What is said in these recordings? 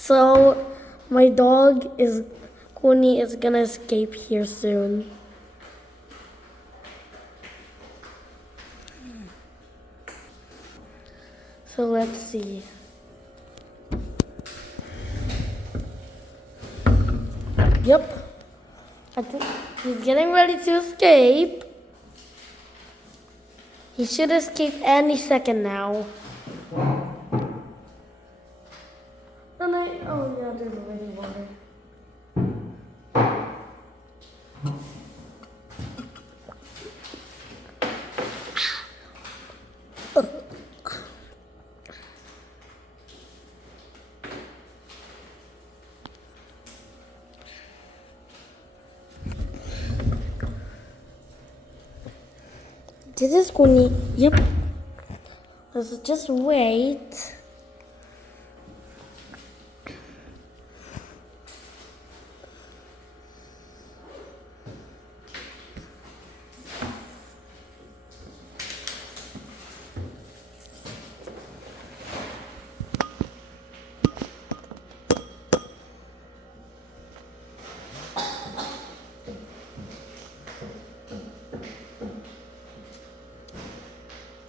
So my dog is Kuni is gonna escape here soon. So let's see. Yep. I think he's getting ready to escape. He should escape any second now. Oh yeah, there's already water. This is Kuni. Yep. Let's just wait.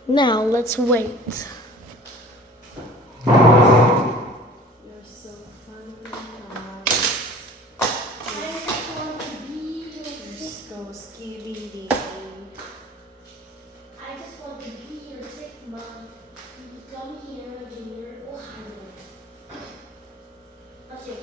Now let's wait. You're so funny. You're so skitty. I just want to be your sick mom. Come here, Junior. Okay.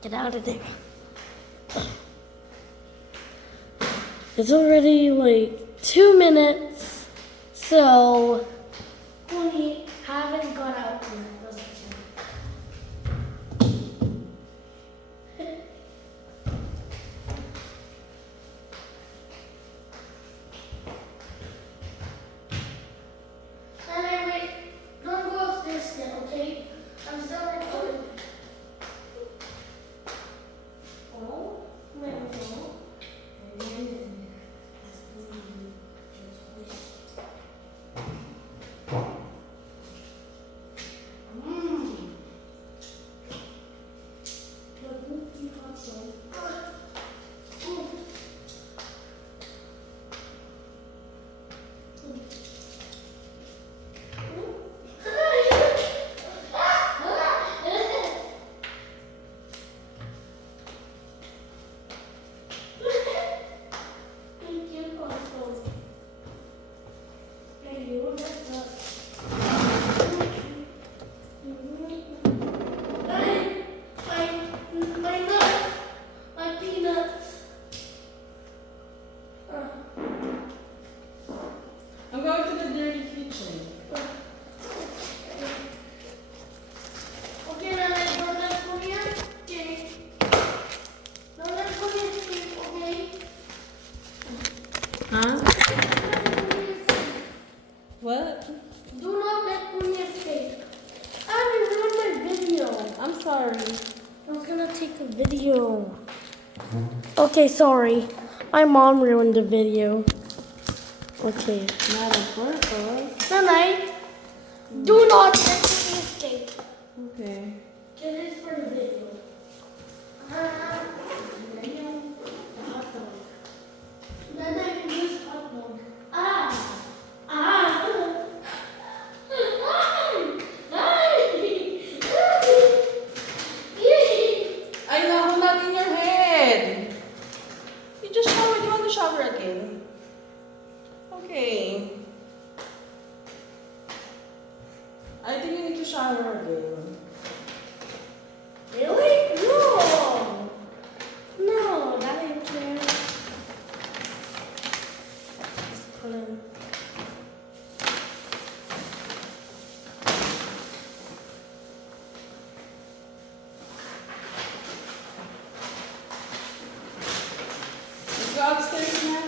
Get out of there. It's already like 2 minutes, so we haven't got out yet. Wait, don't go upstairs yet, okay? I'm still recording. Oh, wait, no. I'm going to the dirty kitchen. Okay, now let's go back from here. Okay. Now let's go here, okay? Huh? What? Do not let Punya escape. I ruined my video. I'm sorry. I was gonna take a video. Okay, sorry. My mom ruined the video. Okay. Not on purpose. Tonight, do not let Punya escape. Okay. It is for the video. Then I can use hot dog. I know, not in your head. You just showered. You want to shower again? Okay. I think you need to shower again. Really? No. No, that ain't fair. Just put in. It's upstairs na.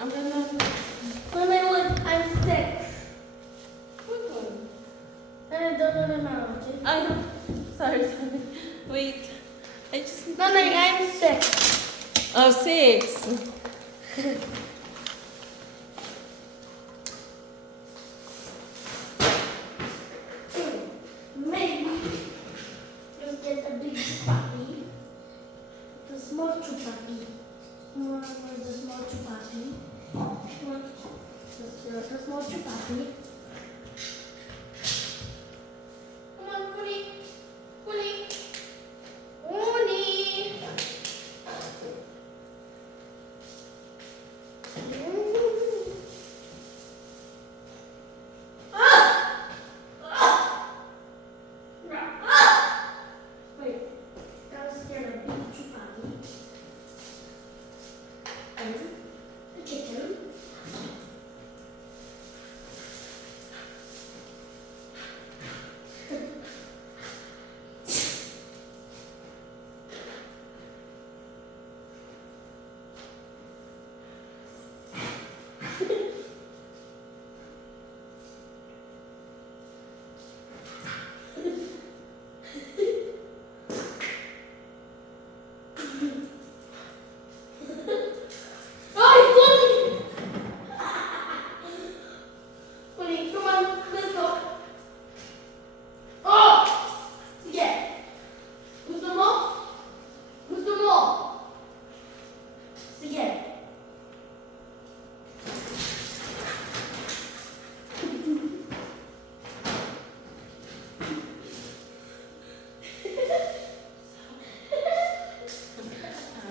I'm gonna... When I was, I'm 6. What one? And I don't know the amount. Oh, sorry. Wait. I just... No, I'm 6. Oh, 6. Maybe just get a big chupati. The small chupati. The small chupati. Just the small chupati. Come on, Kuni. Kuni. Kuni. Wait, that was scared of big chupati. And the kitchen. Come on, let's go. Oh! Yeah. Gusto mo? Gusto mo? Sige.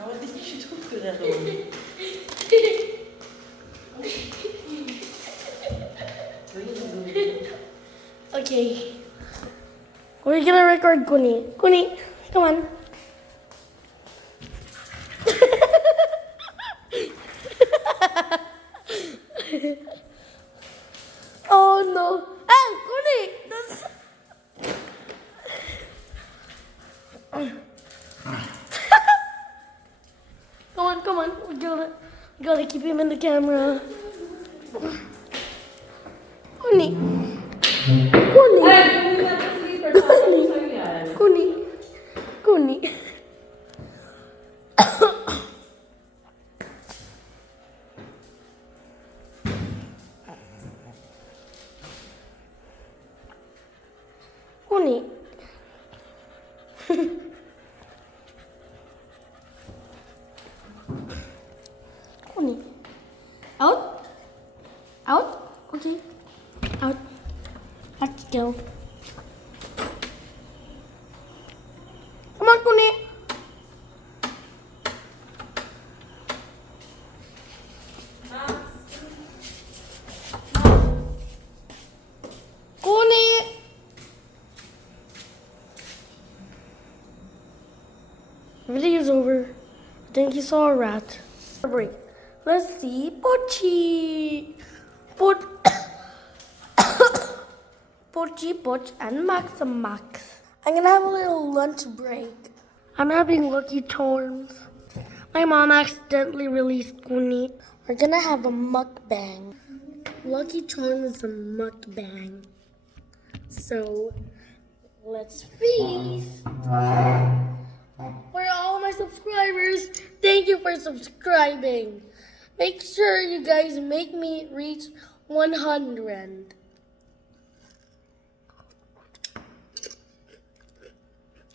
What did you do to that room? Okay. We're gonna record Kuni. Kuni, come on. Oh no. Hey, Kuni! That's... Come on. We gotta keep him in the camera. Kuni. Kuni. Ay, kung na sa sleeper, sa'yo yan. Kuni. Kuni. Kuni. Kuni. Out? Out? Okay. Out. Let's go. Come on, Kuni. Kuni. Video's over. I think you saw a rat. Break. Let's see. Pochi. Poch, and Max. I'm gonna have a little lunch break. I'm having Lucky Charms. My mom accidentally released Kuni. We're gonna have a mukbang. Lucky Charms is a mukbang. So, let's feast. For all my subscribers, thank you for subscribing. Make sure you guys make me reach 100.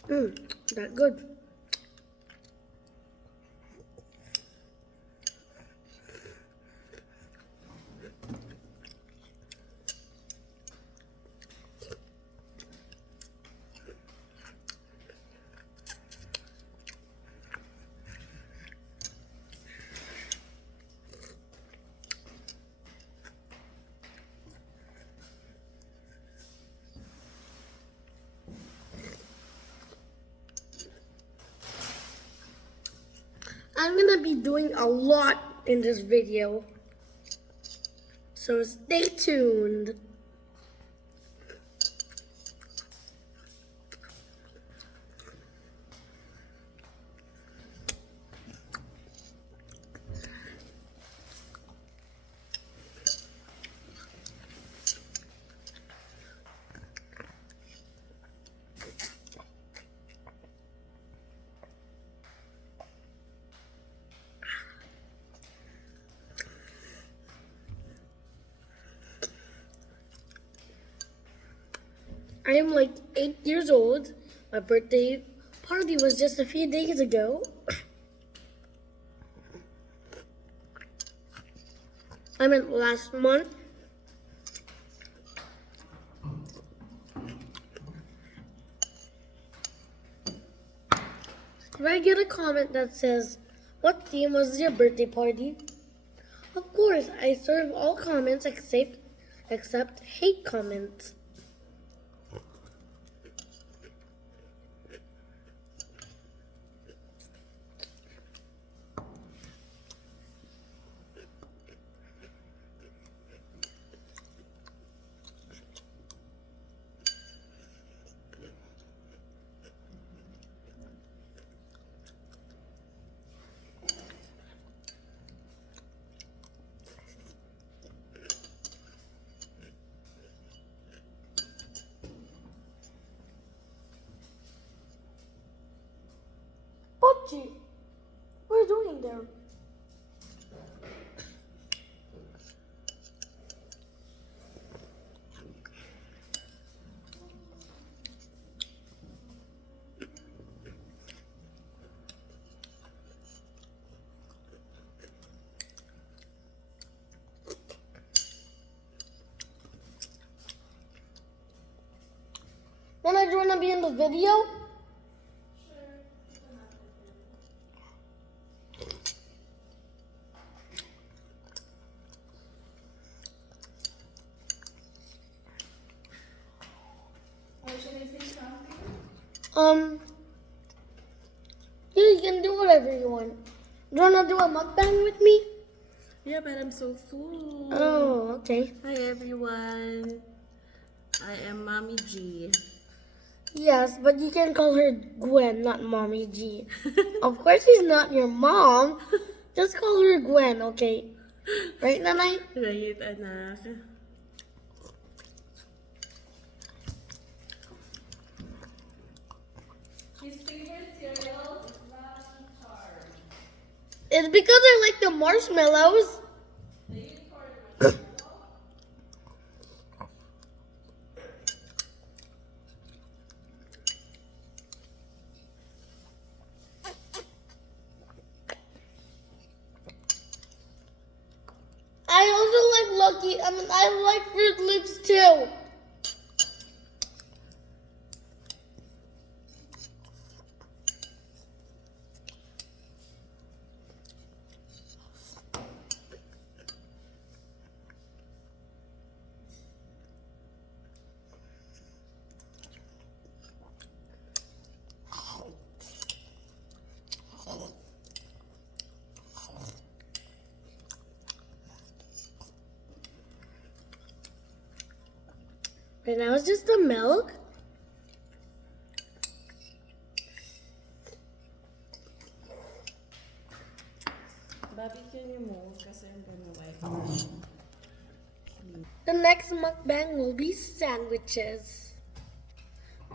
That good. I'm gonna be doing a lot in this video, so stay tuned. I am like 8 years old. My birthday party was just a few days ago. I meant last month. If I get a comment that says, "What theme was your birthday party?" Of course, I serve all comments except hate comments. Pochi, what are you doing there? Wanna join to be in the video? Yeah, you can do whatever you want. Do you wanna do a mukbang with me? Yeah, but I'm so full. Oh, okay. Hi everyone. I am Mommy G. Yes, but you can call her Gwen, not Mommy G. Of course she's not your mom. Just call her Gwen, okay? Right, Nanay? Right, anak. His favorite cereal is Lucky Charms. It's because I like the marshmallows. The unicorn marshmallow. I also like I like Fruit Loops too. Right now it's just the milk. Barbecue niyo mo kasi I'm gonna wipe. The next mukbang will be sandwiches.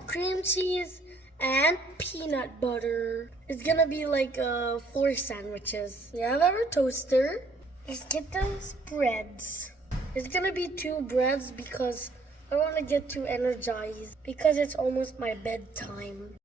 Cream cheese and peanut butter. It's gonna be like 4 sandwiches. We have our toaster. Let's get the spreads. It's gonna be 2 breads because I want to get too energized because it's almost my bedtime.